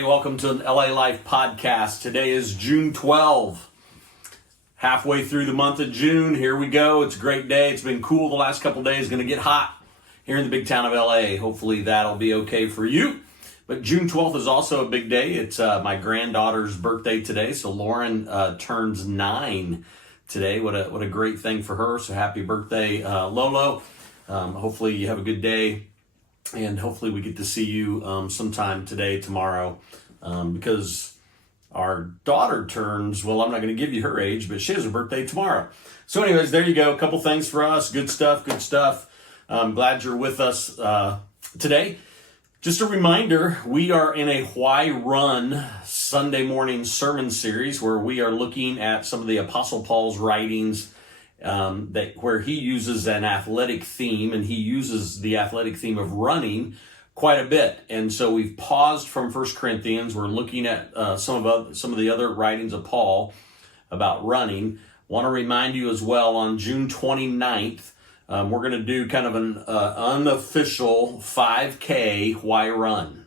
Hey, welcome to an LA Life podcast. Today is June 12th. Halfway through the month of June. Here we go. It's a great day. It's been cool the last couple days. Going to get hot here in the big town of LA. Hopefully that'll be okay for you. But June 12th is also a big day. It's my granddaughter's birthday today. So Lauren turns 9 today. What a great thing for her. So happy birthday, Lolo. Hopefully you have a good day. And hopefully we get to see you sometime today, tomorrow, because our daughter turns, well, I'm not going to give you her age, but she has her birthday tomorrow. So anyways, there you go. A couple things for us. Good stuff. I'm glad you're with us today. Just a reminder, we are in a Why Run Sunday morning sermon series where we are looking at some of the Apostle Paul's writings where he uses an athletic theme, and he uses the athletic theme of running quite a bit. And so we've paused from 1 Corinthians. We're looking at some of the other writings of Paul about running. Want to remind you as well, on June 29th, we're going to do kind of an unofficial 5K Why Run.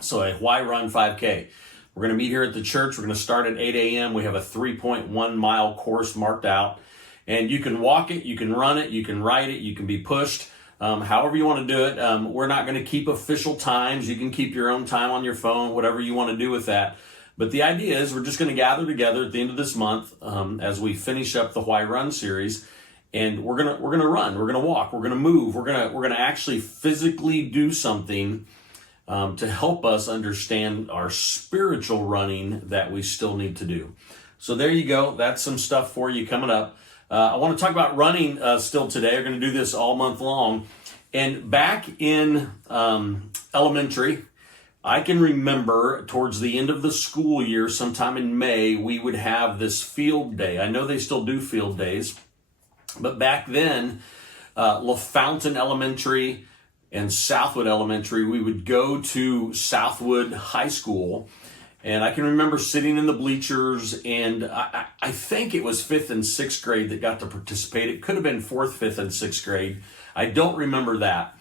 So a Why Run 5K. We're going to meet here at the church. We're going to start at 8 a.m. We have a 3.1 mile course marked out. And you can walk it, you can run it, you can ride it, you can be pushed, however you want to do it. We're not going to keep official times. You can keep your own time on your phone, whatever you want to do with that. But the idea is we're just going to gather together at the end of this month as we finish up the Why Run series, and we're gonna run, we're gonna walk, we're gonna move, we're gonna actually physically do something to help us understand our spiritual running that we still need to do. So there you go. That's some stuff for you coming up. I want to talk about running still today. We're going to do this all month long. And back in elementary, I can remember towards the end of the school year, sometime in May, we would have this field day. I know they still do field days, but back then, LaFountain Elementary and Southwood Elementary, we would go to Southwood High School. And I can remember sitting in the bleachers, and I think it was 5th and 6th grade that got to participate. It could have been 4th, 5th, and 6th grade. I don't remember that.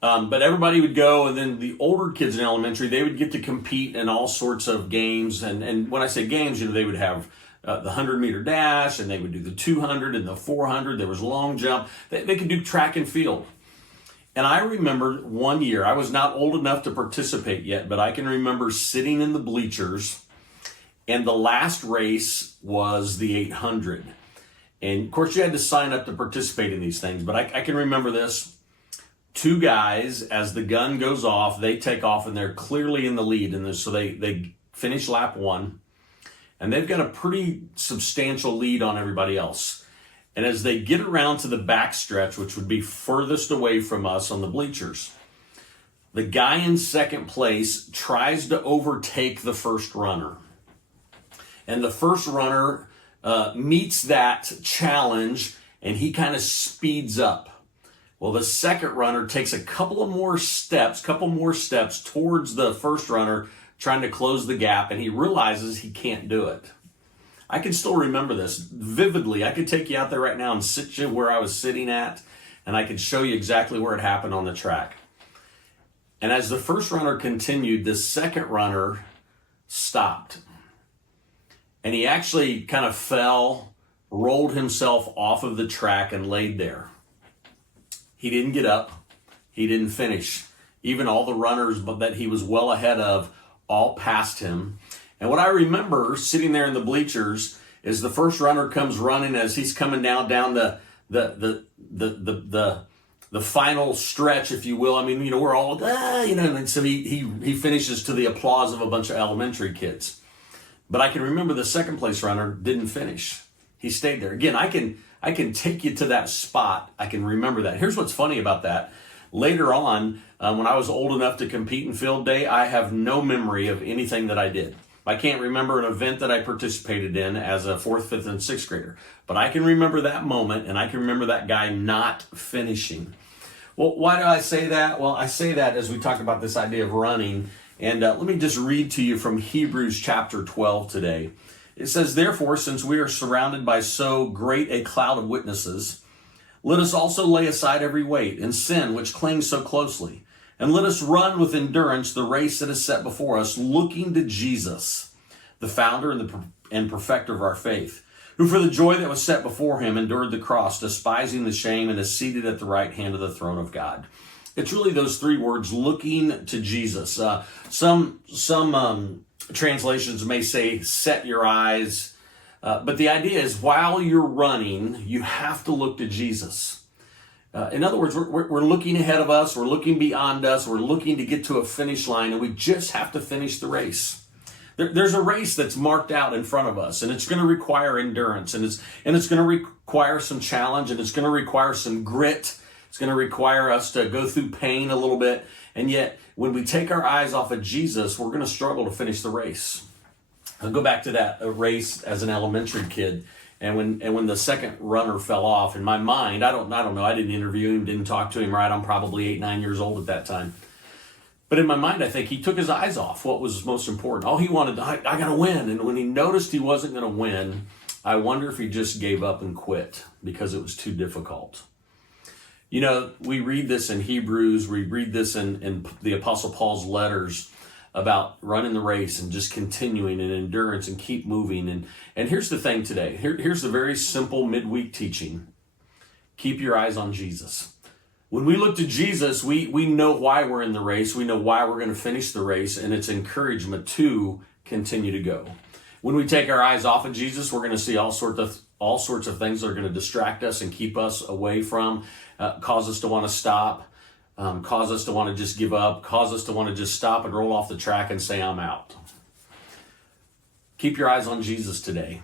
But everybody would go, and then the older kids in elementary, they would get to compete in all sorts of games. And when I say games, they would have the 100-meter dash, and they would do the 200 and the 400. There was long jump. They could do track and field. And I remember one year, I was not old enough to participate yet, but I can remember sitting in the bleachers, and the last race was the 800. And of course, you had to sign up to participate in these things, but I can remember this. 2 guys, as the gun goes off, they take off, and they're clearly in the lead. And so they finish lap 1, and they've got a pretty substantial lead on everybody else. And as they get around to the back stretch, which would be furthest away from us on the bleachers, the guy in second place tries to overtake the first runner. And the first runner meets that challenge, and he kind of speeds up. Well, the second runner takes a couple more steps towards the first runner, trying to close the gap, and he realizes he can't do it. I can still remember this vividly. I could take you out there right now and sit you where I was sitting at, and I could show you exactly where it happened on the track. And as the first runner continued, the second runner stopped. And he actually kind of fell, rolled himself off of the track, and laid there. He didn't get up. He didn't finish. Even all the runners that he was well ahead of all passed him. And what I remember sitting there in the bleachers is the first runner comes running as he's coming down the final stretch, if you will. I mean, we're all, and so he finishes to the applause of a bunch of elementary kids. But I can remember the second place runner didn't finish. He stayed there. Again, I can take you to that spot. I can remember that. Here's what's funny about that. Later on, when I was old enough to compete in field day, I have no memory of anything that I did. I can't remember an event that I participated in as a 4th, 5th, and 6th grader. But I can remember that moment, and I can remember that guy not finishing. Well, why do I say that? Well, I say that as we talk about this idea of running. And let me just read to you from Hebrews chapter 12 today. It says, "Therefore, since we are surrounded by so great a cloud of witnesses, let us also lay aside every weight and sin which clings so closely, And let us run with endurance the race that is set before us, looking to Jesus, the founder and perfecter of our faith, who for the joy that was set before him endured the cross, despising the shame, and is seated at the right hand of the throne of God. It's really those three words, looking to Jesus. Some translations may say, set your eyes. But the idea is while you're running, you have to look to Jesus. In other words, we're looking ahead of us, we're looking beyond us, we're looking to get to a finish line, and we just have to finish the race. There's a race that's marked out in front of us, and it's going to require endurance, and it's going to require some challenge, and it's going to require some grit. It's going to require us to go through pain a little bit, and yet when we take our eyes off of Jesus, we're going to struggle to finish the race. I'll go back to that race as an elementary kid. And when the second runner fell off, in my mind, I don't know, I didn't interview him, didn't talk to him, right? I'm probably 8, 9 years old at that time. But in my mind, I think he took his eyes off what was most important. All he wanted, I got to win. And when he noticed he wasn't going to win, I wonder if he just gave up and quit because it was too difficult. You know, we read this in Hebrews, we read this in the Apostle Paul's letters about running the race and just continuing and endurance and keep moving. And here's the thing today. Here's the very simple midweek teaching. Keep your eyes on Jesus. When we look to Jesus, we know why we're in the race. We know why we're going to finish the race, and it's encouragement to continue to go. When we take our eyes off of Jesus, we're going to see all sorts of things that are going to distract us and keep us away from, cause us to want to stop. Cause us to want to just give up, cause us to want to just stop and roll off the track and say, I'm out. Keep your eyes on Jesus today.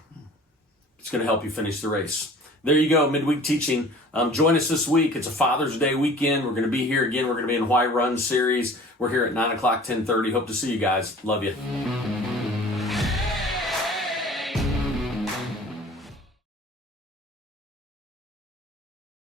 It's going to help you finish the race. There you go, midweek teaching. Join us this week. It's a Father's Day weekend. We're going to be here again. We're going to be in Why Run series. We're here at 9 o'clock, 10:30. Hope to see you guys. Love you.